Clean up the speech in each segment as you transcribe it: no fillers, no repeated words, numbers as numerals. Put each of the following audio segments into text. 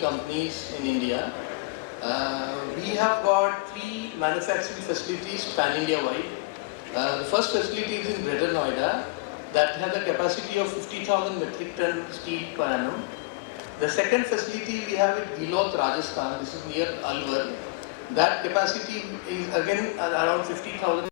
companies in India. We have got 3 manufacturing facilities pan-India wide. The first facility is in Greater Noida that has a capacity of 50,000 metric ton steel per annum. The second facility we have at Ghiloth, Rajasthan. This is near Alwar. That capacity is again around 50,000.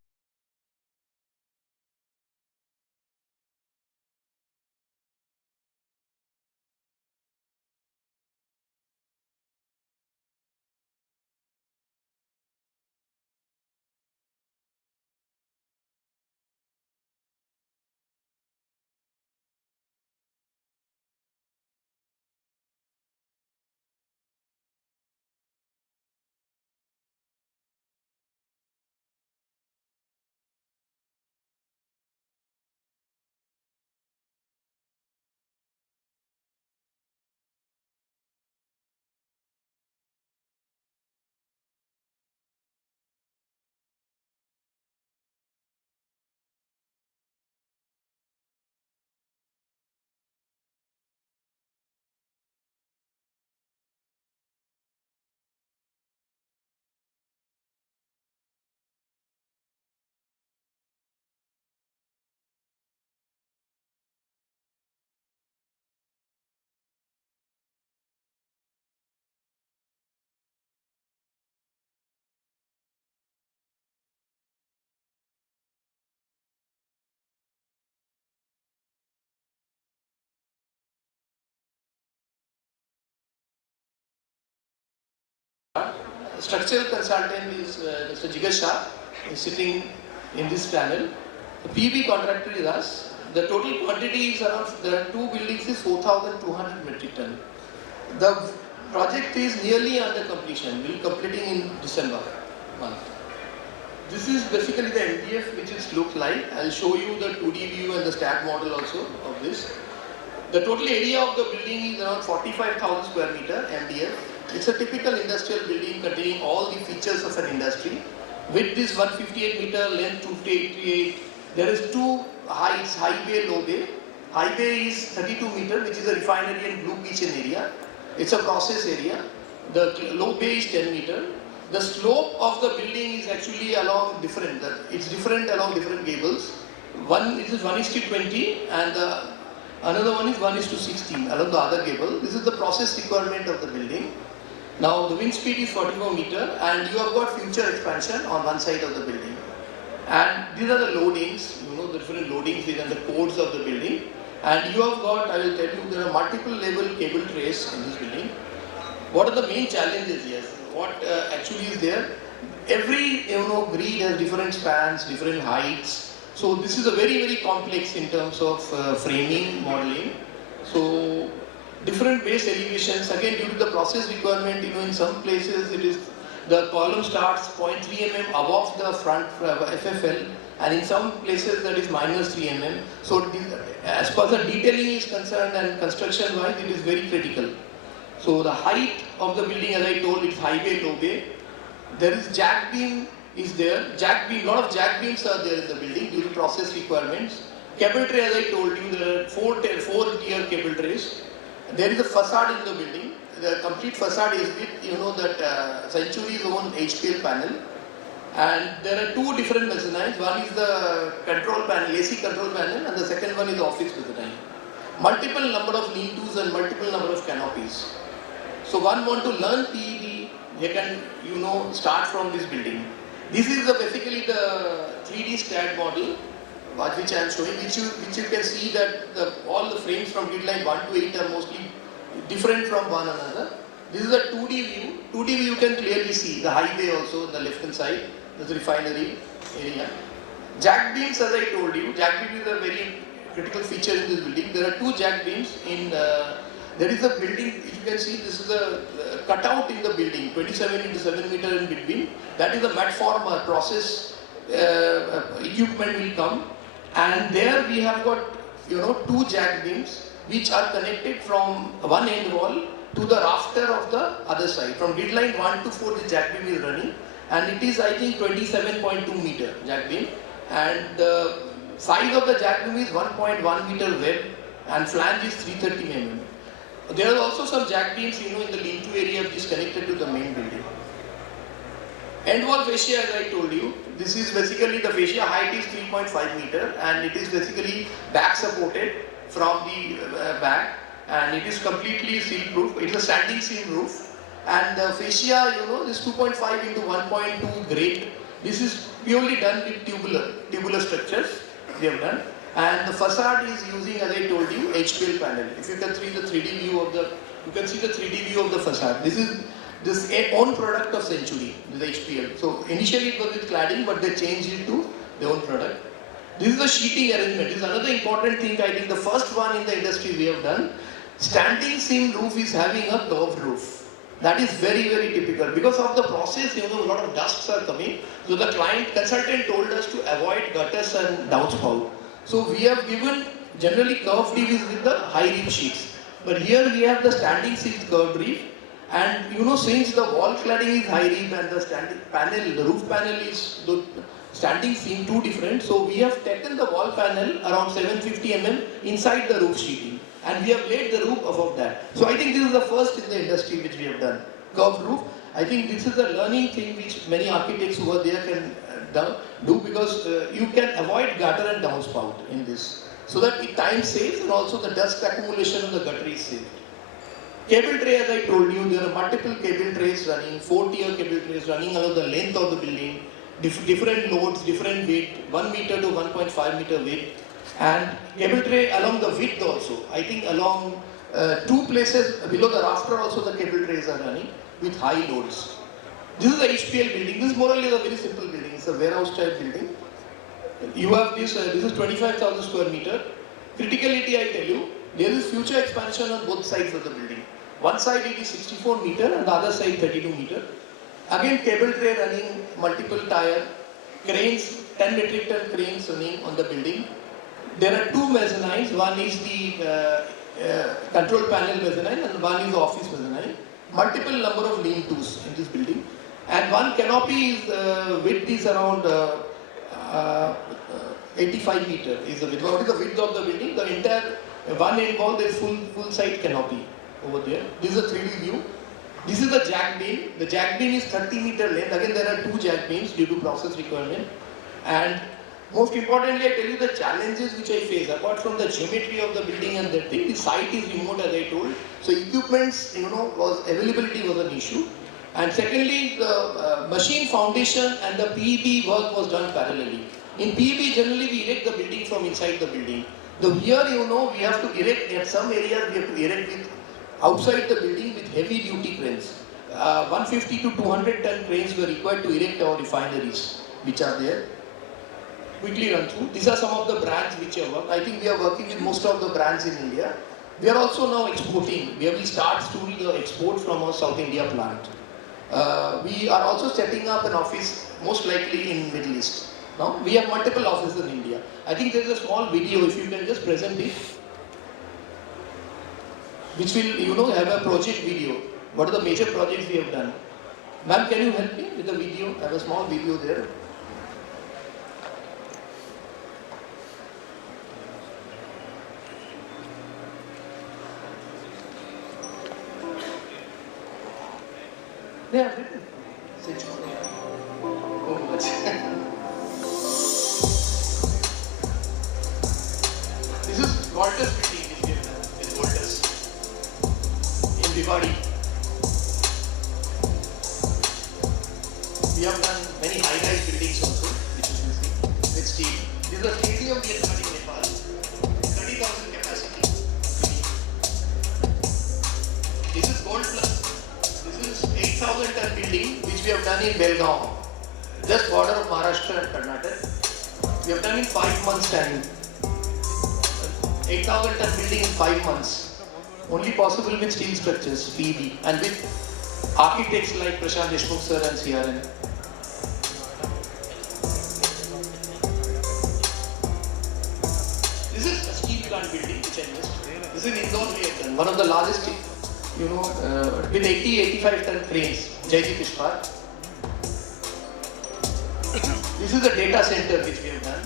Structural consultant is Mr. Jigar Shah, is sitting in this panel. The PB contractor is us. The total quantity is around, there are 2 buildings is 4,200 metric ton. The project is nearly under completion. We will be completing in December month. This is basically the MDF which it looks like. I will show you the 2D view and the stat model also of this. The total area of the building is around 45,000 square meter MDF. It's a typical industrial building containing all the features of an industry. With this 158 meter length, 288, there is 2 heights, high bay, low bay. High bay is 32 meter, which is a refinery and blue kitchen area. It's a process area. The low bay is 10 meter. The slope of the building is actually along different. It's different along different gables. One is 1:20 and another one is 1:16 along the other gable. This is the process requirement of the building. Now the wind speed is 44 meter and you have got future expansion on one side of the building. And these are the loadings, you know the different loadings and the codes of the building. And you have got, I will tell you, there are multiple level cable trays in this building. What are the main challenges here? What actually is there? Every grid has different spans, different heights. So this is a very complex in terms of framing, modeling. So different base elevations, again due to the process requirement, in some places it is the column starts 0.3 mm above the front FFL, and in some places that is -3 mm. So as far as the detailing is concerned and construction wise, it is very critical. So the height of the building, as I told, it's high bay, low bay. There is jack beam is there. Jack beam, lot of jack beams are there in the building due to process requirements. Cable tray, as I told you, there are 4 tier cable trays. There is a facade in the building. The complete facade is with, that Century's own HPL panel. And there are 2 different mezzanines. One is the control panel, AC control panel, and the second one is the office mezzanine. Multiple number of lean-tos and multiple number of canopies. So one want to learn PEB, they can, start from this building. This is basically the 3D stat model, which I am showing, which you can see that all the frames from grid line 1 to 8 are mostly different from one another. This is a 2D view. 2D view you can clearly see the highway also on the left hand side, the refinery area. Jack beams, as I told you, jack beams is a very critical feature in this building. There are 2 jack beams in. There is a building, you can see this is a cutout in the building, 27 into 7 meter in between. That is a mat form process equipment will come. And there we have got 2 jack beams which are connected from one end wall to the rafter of the other side. From grid line 1 to 4 the jack beam is running, and it is I think 27.2 meter jack beam, and the size of the jack beam is 1.1 meter web and flange is 330 mm. There are also some jack beams, in the lean-to area which is connected to the main building. End wall fascia, as I told you, this is basically the fascia height is 3.5 meter and it is basically back supported from the back, and it is completely seal proof. It's a standing seam roof, and the fascia, this 2.5 into 1.2 grade. This is purely done with tubular structures we have done, and the facade is using, as I told you, HPL panel. If you can see the 3D view of the facade. This is own product of Century, this HPL. So initially it was with cladding, but they changed it to their own product. This is the sheeting arrangement. This is another important thing. I think the first one in the industry we have done. Standing seam roof is having a curved roof. That is very, very typical. Because of the process, a lot of dusts are coming. So the consultant told us to avoid gutters and downspout. So we have given generally curved reefs with the high reef sheets. But here we have the standing seam curved reef. And since the wall cladding is high reef and the standing panel, the roof panel is the standing seam too different, so we have taken the wall panel around 750 mm inside the roof sheeting, and we have laid the roof above that. So I think this is the first in the industry which we have done, curved roof. I think this is a learning thing which many architects over there can do, because you can avoid gutter and downspout in this, so that it time saves and also the dust accumulation in the gutter is saved. Cable tray, as I told you, there are multiple cable trays running, 4-tier cable trays running along the length of the building, different loads, different width, 1 meter to 1.5 meter width, and cable tray along the width also. I think along 2 places below the rafter also the cable trays are running with high loads. This is the HPL building. This is more or less a very simple building. It's a warehouse type building. You have this, this is 25,000 square meter. Criticality, I tell you, there is future expansion on both sides of the building. One side it is 64 meter and the other side 32 meter. Again cable tray running, multiple tier, cranes, 10 metric ton cranes running on the building. There are 2 mezzanines, one is the control panel mezzanine and one is the office mezzanine. Multiple number of lean-tos in this building. And one canopy is, width is around 85 meter is the width. What is the width of the building? The entire one end wall, there is full side canopy over there. This is a 3D view. This is the jack beam. The jack beam is 30 meter length. Again, there are 2 jack beams due to process requirement. And most importantly, I tell you the challenges which I face. Apart from the geometry of the building and that thing, the site is remote, as I told. So equipments, availability was an issue. And secondly, the machine foundation and the PEB work was done parallelly. In PEB, generally we erect the building from inside the building. Though here, we have to erect, at some areas we have to erect with outside the building with heavy duty cranes. 150 to 200 ton cranes were required to erect our refineries, which are there. Quickly run through. These are some of the brands which are working. I think we are working with most of the brands in India. We are also now exporting. We will start slowly the export from our South India plant. We are also setting up an office, most likely in Middle East. Now, we have multiple offices in India. I think there is a small video, if you can just present it, which will, have a project video. What are the major projects we have done? Ma'am, can you help me with the video? I have a small video there. Yeah, oh, much. This is Walters building which we have done with Walters in Bhiwadi. We have done many high-rise buildings also, which you can see, with steel. This is a stadium we have done in Nepal, 30,000 capacity. This is Gold Plus. This is 8,000 ton building which we have done in Belgaum, just border of Maharashtra and Karnataka. We have done in 5 months time. 8,000 ton building in 5 months. Only possible with steel structures, PEB, and with architects like Prashant Deshmukh sir and CRN. This is a steel plant building which I missed. This is in Indore we have done. One of the largest, with 80-85 ton cranes, JAIDEEP Ispat. This is the data center which we have done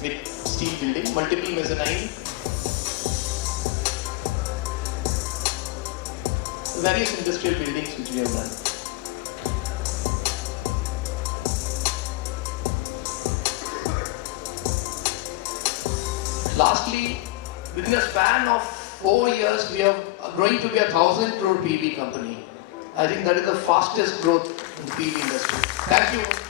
with steel building, multiple mezzanine. various industrial buildings which we have done. Lastly, within a span of 4 years, we are growing to be a 1,000 crore PV company. I think that is the fastest growth in the PV industry. Thank you.